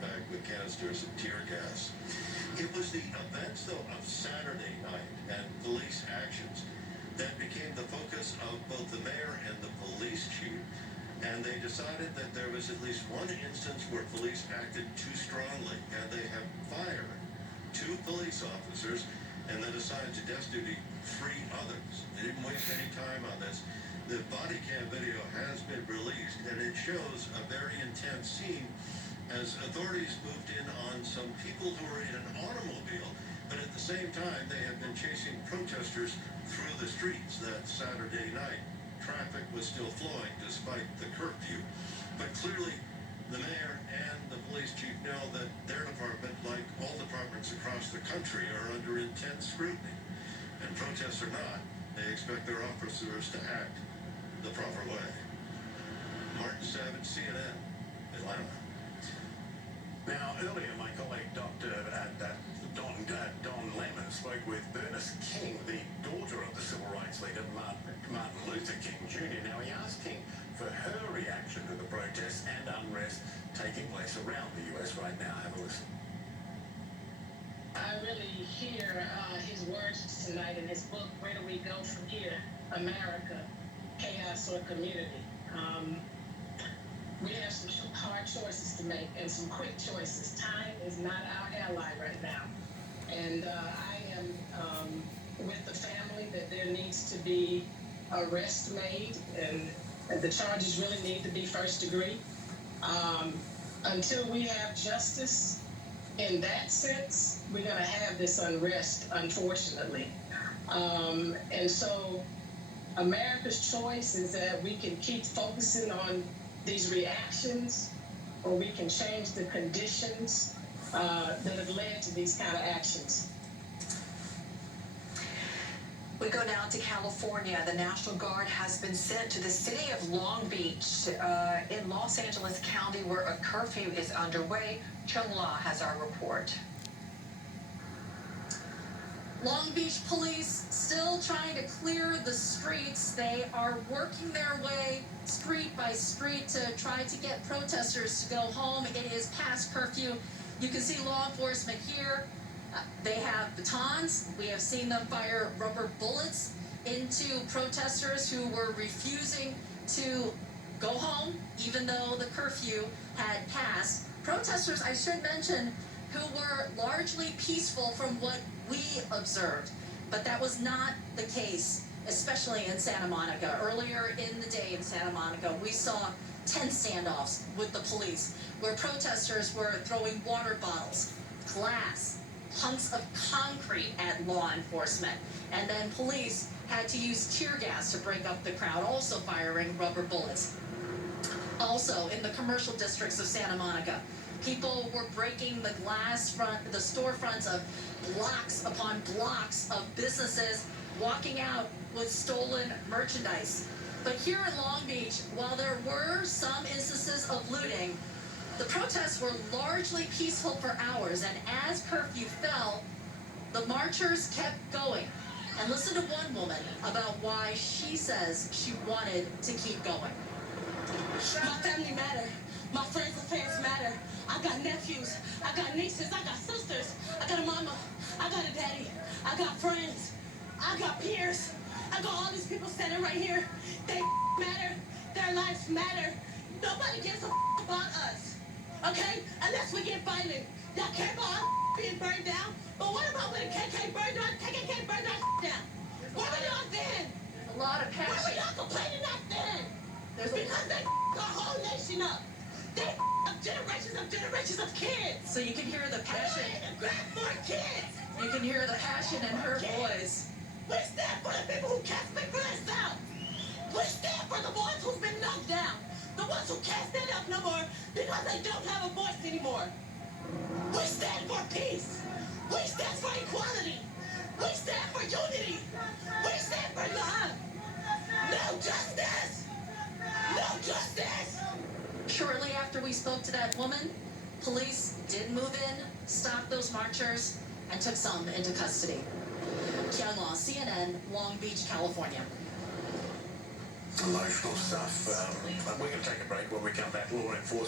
back with canisters of tear gas. It was the events, though, of Saturday night and police actions that became the focus of both the mayor and the police chief. And they decided that there was at least one instance where police acted too strongly, and they have fired 2 police officers and then assigned to desk duty 3 others. They didn't waste any time on this. The body cam video has been released, and it shows a very intense scene as authorities moved in on some people who were in an automobile, but at the same time, they have been chasing protesters through the streets that Saturday night. Traffic was still flowing despite the curfew. But clearly, the mayor and the police chief know that their department, like all departments across the country, are under intense scrutiny. And protests or not, they expect their officers to act the proper way. Martin Savage, CNN, Atlanta. Now, earlier, my colleague Don Lemon spoke with Bernice King, the daughter of the civil rights leader Martin Luther King Jr. Now, he asked King for her reaction to the protests and unrest taking place around the U.S. right now. Have a listen. I really hear his words tonight in his book, Where Do We Go From Here? America, Chaos or Community. We have some hard choices to make and some quick choices. Time is not our ally right now. And I am with the family that there needs to be arrest made, and the charges really need to be first degree. Until we have justice in that sense, we're going to have this unrest, unfortunately. And so America's choice is that we can keep focusing on these reactions, or we can change the conditions that have led to these kind of actions. We go now to California. The National Guard has been sent to the city of Long Beach in Los Angeles County, where a curfew is underway. Chung La has our report. Long Beach police still trying to clear the streets. They are working their way street by street to try to get protesters to go home. It is past curfew. You can see law enforcement here. They have batons. We have seen them fire rubber bullets into protesters who were refusing to go home, even though the curfew had passed. Protesters, I should mention, who were largely peaceful from what we observed. But that was not the case, especially in Santa Monica. Earlier in the day in Santa Monica, we saw tense standoffs with the police, where protesters were throwing water bottles, glass, hunks of concrete at law enforcement. And then police had to use tear gas to break up the crowd, also firing rubber bullets. Also, in the commercial districts of Santa Monica, people were breaking the the storefronts of blocks upon blocks of businesses, walking out with stolen merchandise. But here in Long Beach, while there were some instances of looting, the protests were largely peaceful for hours, and as curfew fell, the marchers kept going. And listen to one woman about why she says she wanted to keep going. My family matter. My friends and fans matter. I got nephews. I got nieces. I got sisters. I got a mama. I got a daddy. I got friends. I got peers. I got all these people standing right here. They matter. Their lives matter. Nobody gives a about us. Okay? Unless we get violent. Y'all care about our being burned down? But what about when KKK burned our down? Where were y'all then? A lot of passion. Where were y'all complaining at then? Because they our whole nation up. They up generations of kids. So you can hear the passion. Grab more kids. You can hear the passion in her voice. We stand for the people who can't speak for themselves. We stand for the ones who've been knocked down. The ones who can't stand up no more because they don't have a voice anymore. We stand for peace. We stand for equality. We stand for unity. We stand for love. No justice. No justice. Shortly after we spoke to that woman, police did move in, stopped those marchers, and took some into custody. Chung La, CNN, Long Beach, California. Emotional stuff. We're going to take a break. When we come back, law enforcement.